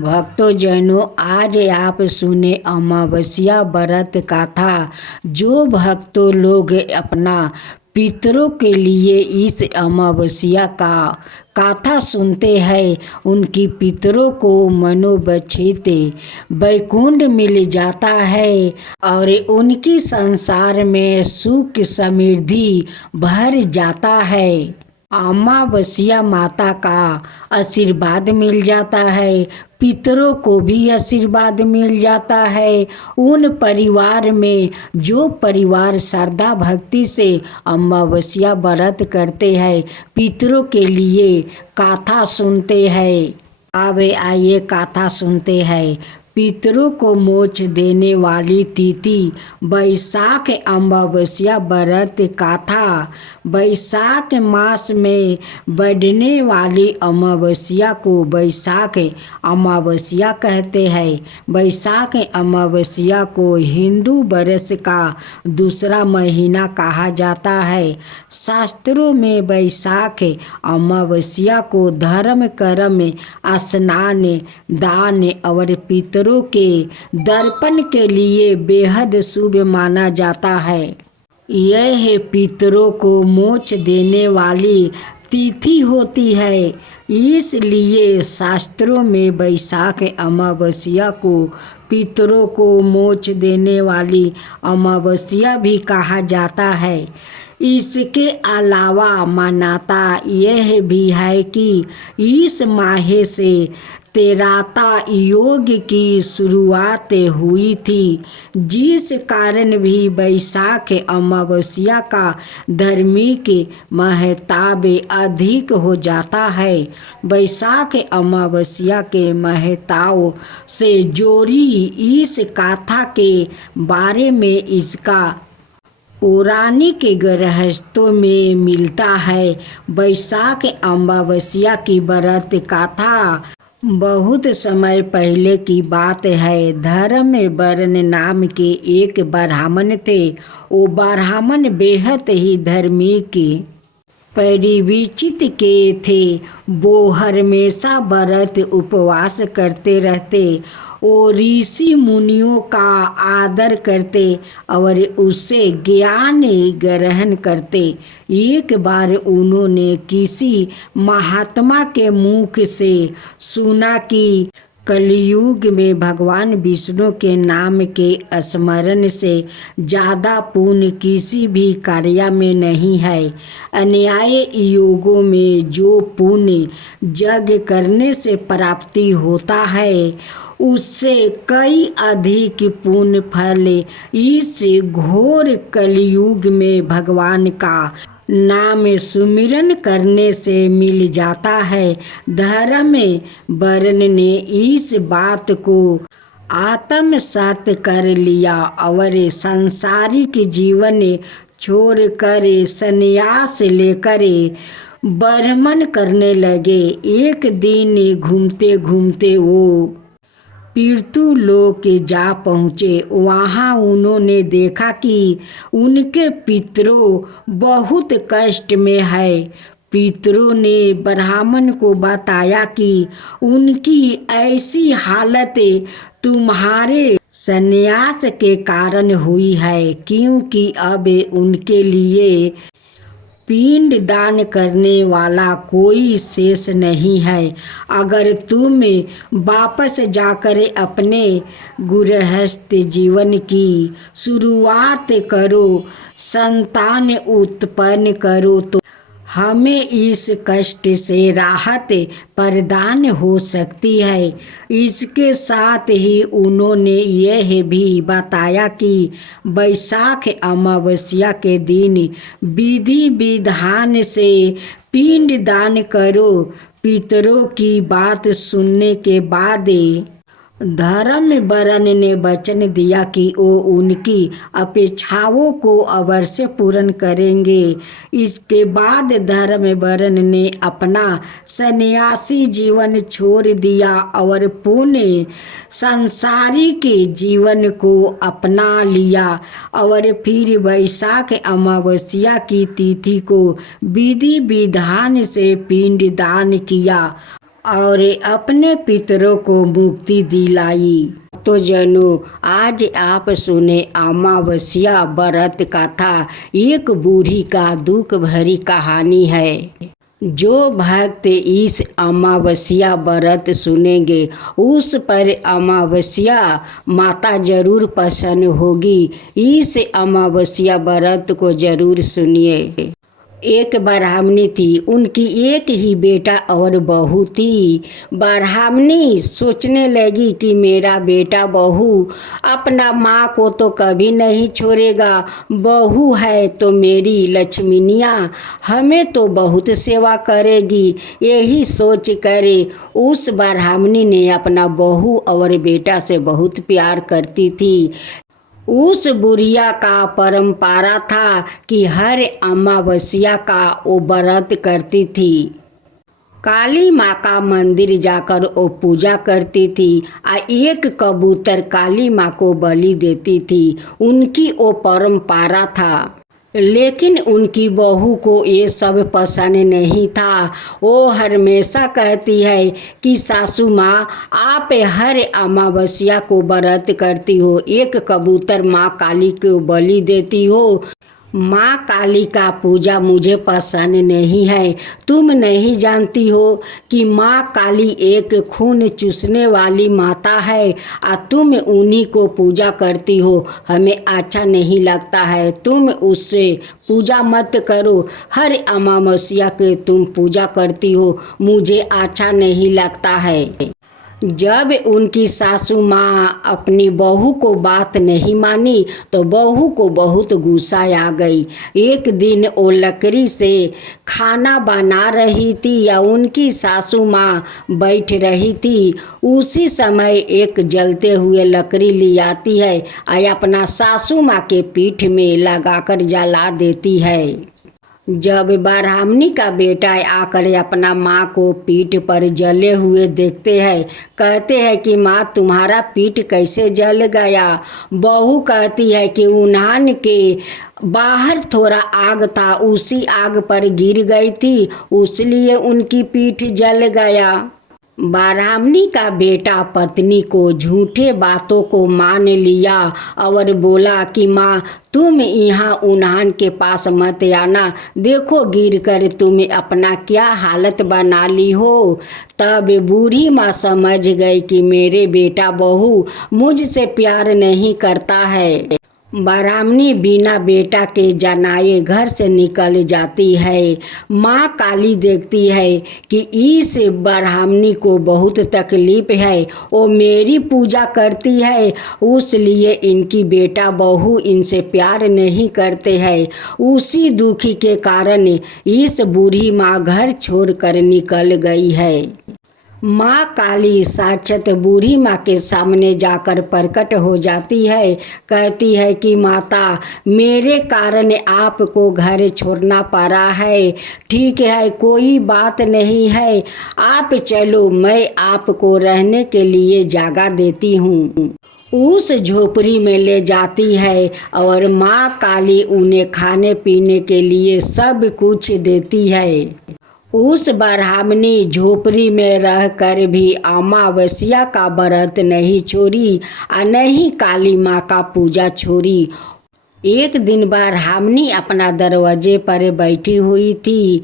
भक्तजनों, आज आप सुने अमावस्या व्रत कथा। जो भक्तों लोग अपना पितरों के लिए इस अमावस्या का कथा सुनते हैं, उनकी पितरों को मनोवांछित वैकुंठ मिल जाता है और उनकी संसार में सुख समृद्धि भर जाता है। अमावस्या माता का आशीर्वाद मिल जाता है, पितरों को भी आशीर्वाद मिल जाता है। उन परिवार में जो परिवार श्रद्धा भक्ति से अमावस्या व्रत करते हैं, पितरों के लिए कथा सुनते हैं। अब आइए कथा सुनते हैं। पितरों को मोक्ष देने वाली तिथि वैशाख अमावस्या व्रत कथा। वैशाख मास में बढ़ने वाली अमावस्या को वैशाख अमावस्या कहते हैं। वैशाख अमावस्या को हिंदू वर्ष का दूसरा महीना कहा जाता है। शास्त्रों में वैशाख अमावस्या को धर्म कर्म स्नान दान और पितरों के दर्पण के लिए बेहद शुभ माना जाता है। यह पितरों को मोक्ष देने वाली तिथि होती है, इसलिए शास्त्रों में वैशाख अमावस्या को पितरों को मोक्ष देने वाली अमावस्या भी कहा जाता है। इसके अलावा मान्यता यह भी है कि इस माह से त्रेता युग की शुरुआत हुई थी, जिस कारण भी वैशाख अमावस्या का धार्मिक महत्व अधिक हो जाता है। वैशाख अमावस्या के महत्व से जोड़ी इस कथा के बारे में इसका पौराणिक गृहस्थों में मिलता है। वैशाख अमावस्या की व्रत कथा बहुत समय पहले की बात है। धर्मवर्ण नाम के एक ब्राह्मण थे। वो ब्राह्मण बेहद ही धार्मिक परिविचित के थे। वो हमेशा व्रत उपवास करते रहते। वो ऋषि मुनियों का आदर करते और उससे ज्ञान ग्रहण करते। एक बार उन्होंने किसी महात्मा के मुख से सुना कि कलयुग में भगवान विष्णु के नाम के स्मरण से ज़्यादा पुण्य किसी भी कार्य में नहीं है। अन्याय योगों में जो पुण्य यज्ञ करने से प्राप्ति होता है, उससे कई अधिक पुण्य फल इस घोर कलयुग में भगवान का नाम सुमिरन करने से मिल जाता है। धर्म वर्ण ने इस बात को आत्मसात कर लिया और सांसारिक जीवन छोड़कर संन्यास लेकर भ्रमण करने लगे। एक दिन घूमते घूमते वो पितृलोक जा पहुँचे। वहाँ उन्होंने देखा कि उनके पितरों बहुत कष्ट में है। पितरों ने ब्राह्मण को बताया कि उनकी ऐसी हालत तुम्हारे संन्यास के कारण हुई है, क्योंकि अब उनके लिए पिंड दान करने वाला कोई शेष नहीं है। अगर तुम वापस जाकर अपने गृहस्थ जीवन की शुरुआत करो, संतान उत्पन्न करो, तो हमें इस कष्ट से राहत प्रदान हो सकती है। इसके साथ ही उन्होंने यह भी बताया कि वैशाख अमावस्या के दिन विधि विधान से पिंड दान करो। पितरों की बात सुनने के बाद धर्मवर्ण ने वचन दिया कि वो उनकी अपेक्षाओं को अवश्य पूर्ण करेंगे। इसके बाद धर्मवर्ण ने अपना सन्यासी जीवन छोड़ दिया और पुण्य सांसारिक जीवन को अपना लिया और फिर वैशाख अमावस्या की तिथि को विधि विधान से पिंड दान किया और अपने पितरों को मुक्ति दिलाई। तो जनों, आज आप सुने अमावस्या व्रत कथा। एक बूढ़ी का दुख भरी कहानी है। जो भक्त इस अमावस्या व्रत सुनेंगे उस पर अमावस्या माता जरूर प्रसन्न होगी। इस अमावस्या व्रत को जरूर सुनिए। एक ब्राह्मणी थी, उनकी एक ही बेटा और बहू थी। ब्राह्मणी सोचने लगी कि मेरा बेटा बहू अपना माँ को तो कभी नहीं छोड़ेगा, बहू है तो मेरी लक्ष्मीनिया हमें तो बहुत सेवा करेगी। यही सोच कर उस ब्राह्मणी ने अपना बहू और बेटा से बहुत प्यार करती थी। उस बुढ़िया का परंपरा था कि हर अमावस्या का वो व्रत करती थी। काली माँ का मंदिर जाकर वो पूजा करती थी। एक कबूतर काली माँ को बलि देती थी। उनकी वो परंपरा था। लेकिन उनकी बहू को ये सब पसंद नहीं था। वो हमेशा कहती है कि सासू माँ, आप हर अमावस्या को व्रत करती हो, एक कबूतर माँ काली को बलि देती हो। माँ काली का पूजा मुझे पसंद नहीं है। तुम नहीं जानती हो कि माँ काली एक खून चूसने वाली माता है और तुम उन्हीं को पूजा करती हो। हमें अच्छा नहीं लगता है, तुम उससे पूजा मत करो। हर अमावस्या के तुम पूजा करती हो, मुझे अच्छा नहीं लगता है। जब उनकी सासू माँ अपनी बहू को बात नहीं मानी तो बहू को बहुत गुस्सा आ गई। एक दिन वो लकड़ी से खाना बना रही थी या उनकी सासू माँ बैठ रही थी। उसी समय एक जलते हुए लकड़ी ले आती है और अपना सासू माँ के पीठ में लगाकर जला देती है। जब ब्राह्मणी का बेटा आकर अपना माँ को पीठ पर जले हुए देखते हैं, कहते हैं कि माँ तुम्हारा पीठ कैसे जल गया। बहू कहती है कि उन्हान के बाहर थोड़ा आग था, उसी आग पर गिर गई थी, उसलिए उनकी पीठ जल गया। ब्राह्मणी का बेटा पत्नी को झूठे बातों को मान लिया और बोला कि माँ तुम यहाँ उन्हान के पास मत आना, देखो गिर कर तुम अपना क्या हालत बना ली हो। तब बूढ़ी माँ समझ गई कि मेरे बेटा बहू मुझसे प्यार नहीं करता है। ब्राह्मणी बिना बेटा के जनाए घर से निकल जाती है। माँ काली देखती है कि इस ब्राह्मणी को बहुत तकलीफ है, वो मेरी पूजा करती है, उसलिए इनकी बेटा बहू इनसे प्यार नहीं करते हैं। उसी दुखी के कारण इस बूढ़ी माँ घर छोड़कर निकल गई है। माँ काली साक्षात बूढ़ी माँ के सामने जाकर प्रकट हो जाती है। कहती है कि माता मेरे कारण आपको घर छोड़ना पड़ा है, ठीक है कोई बात नहीं है, आप चलो मैं आपको रहने के लिए जगह देती हूँ। उस झोपड़ी में ले जाती है और माँ काली उन्हें खाने पीने के लिए सब कुछ देती है। उस ब्राह्मणी झोपड़ी में रहकर भी अमावस्या का व्रत नहीं छोड़ी और नहीं काली माँ का पूजा छोड़ी। एक दिन ब्राह्मणी अपना दरवाजे पर बैठी हुई थी।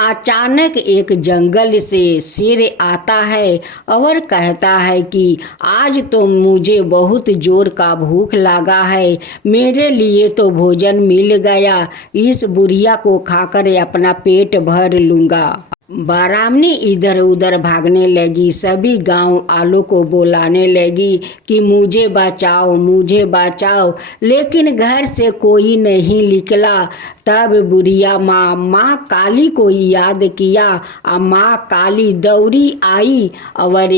अचानक एक जंगल से शेर आता है और कहता है कि आज तो मुझे बहुत जोर का भूख लगा है, मेरे लिए तो भोजन मिल गया, इस बुढ़िया को खाकर अपना पेट भर लूँगा। ब्राह्मणी इधर उधर भागने लगी, सभी गांव वालों को बुलाने लगी कि मुझे बचाओ मुझे बचाओ, लेकिन घर से कोई नहीं निकला। तब बुढ़िया माँ काली को याद किया और माँ काली दौड़ी आई और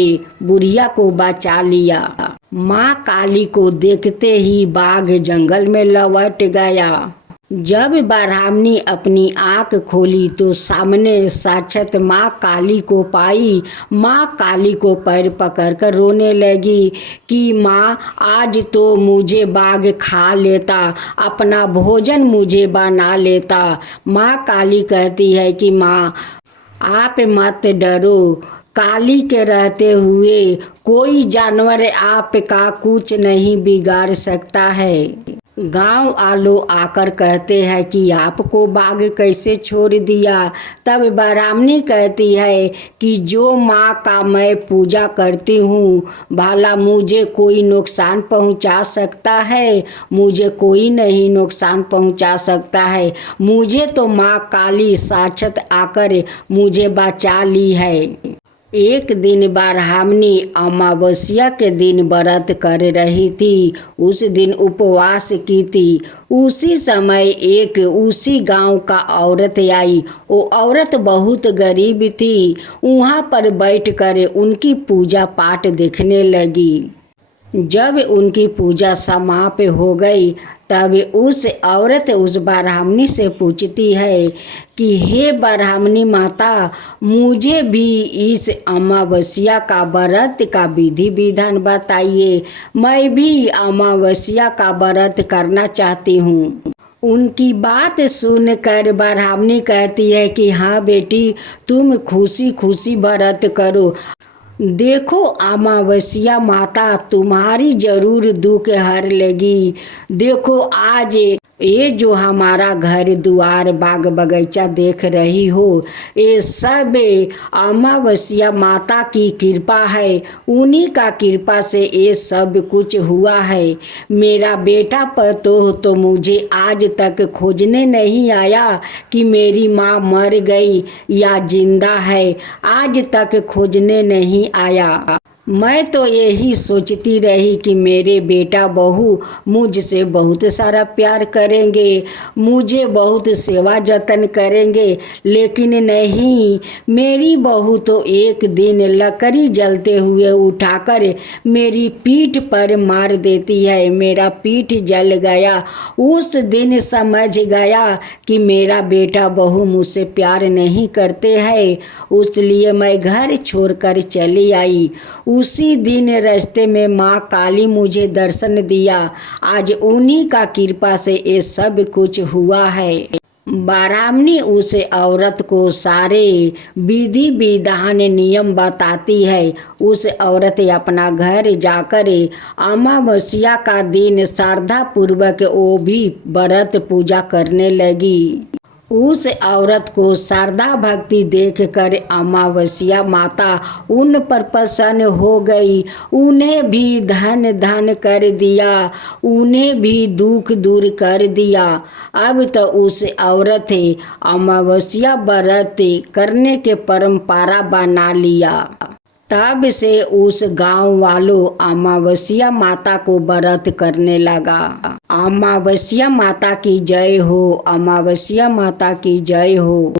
बुढ़िया को बचा लिया। माँ काली को देखते ही बाघ जंगल में लौट गया। जब ब्राह्मणी अपनी आँख खोली तो सामने साक्षात माँ काली को पाई। माँ काली को पैर पकड़कर रोने लगी कि माँ आज तो मुझे बाघ खा लेता, अपना भोजन मुझे बना लेता। माँ काली कहती है कि माँ आप मत डरो, काली के रहते हुए कोई जानवर आपका कुछ नहीं बिगाड़ सकता है। गांव वालों आकर कहते हैं कि आपको बाघ कैसे छोड़ दिया। तब ब्राह्मणी कहती है कि जो माँ का मैं पूजा करती हूँ, भला मुझे कोई नुकसान पहुँचा सकता है? मुझे कोई नहीं नुकसान पहुँचा सकता है। मुझे तो माँ काली साक्षात आकर मुझे बचा ली है। एक दिन ब्राह्मणी अमावस्या के दिन व्रत कर रही थी। उस दिन उपवास की थी। उसी समय एक उसी गांव का औरत आई। वो औरत बहुत गरीब थी। वहाँ पर बैठकर उनकी पूजा पाठ देखने लगी। जब उनकी पूजा समाप्त हो गई तब उस औरत उस ब्राह्मणी से पूछती है कि हे ब्राह्मणी माता, मुझे भी इस अमावस्या का व्रत का विधि विधान बताइए। मैं भी अमावस्या का व्रत करना चाहती हूँ। उनकी बात सुनकर ब्राह्मणी कहती है कि हाँ बेटी, तुम खुशी खुशी व्रत करो। देखो अमावस्या माता तुम्हारी जरूर दुख हर लेगी। देखो आज ये जो हमारा घर द्वार बाग बगीचा देख रही हो, ये सब अमावस्या माता की कृपा है। उन्हीं का कृपा से ये सब कुछ हुआ है। मेरा बेटा पतोह तो मुझे आज तक खोजने नहीं आया कि मेरी माँ मर गई या जिंदा है। आज तक खोजने नहीं आया। मैं तो यही सोचती रही कि मेरे बेटा बहू मुझसे बहुत सारा प्यार करेंगे, मुझे बहुत सेवा जतन करेंगे, लेकिन नहीं, मेरी बहू तो एक दिन लकड़ी जलते हुए उठाकर मेरी पीठ पर मार देती है। मेरा पीठ जल गया। उस दिन समझ गया कि मेरा बेटा बहू मुझसे प्यार नहीं करते हैं। इसलिए मैं घर छोड़कर चली आई। उसी दिन रास्ते में माँ काली मुझे दर्शन दिया। आज उन्हीं का कृपा से ये सब कुछ हुआ है। ब्राह्मणी उस औरत को सारे विधि विधान नियम बताती है। उस औरत अपना घर जाकर अमावस्या का दिन श्रद्धा पूर्वक वो भी व्रत पूजा करने लगी। उस औरत को श्रद्धा भक्ति देखकर अमावस्या माता उन पर प्रसन्न हो गई। उन्हें भी धन धन कर दिया, उन्हें भी दुख दूर कर दिया। अब तो उस औरत अमावस्या व्रत करने के परंपरा बना लिया। तब से उस गांव वालों अमावस्या माता को व्रत करने लगा। अमावस्या माता की जय हो, अमावस्या माता की जय हो।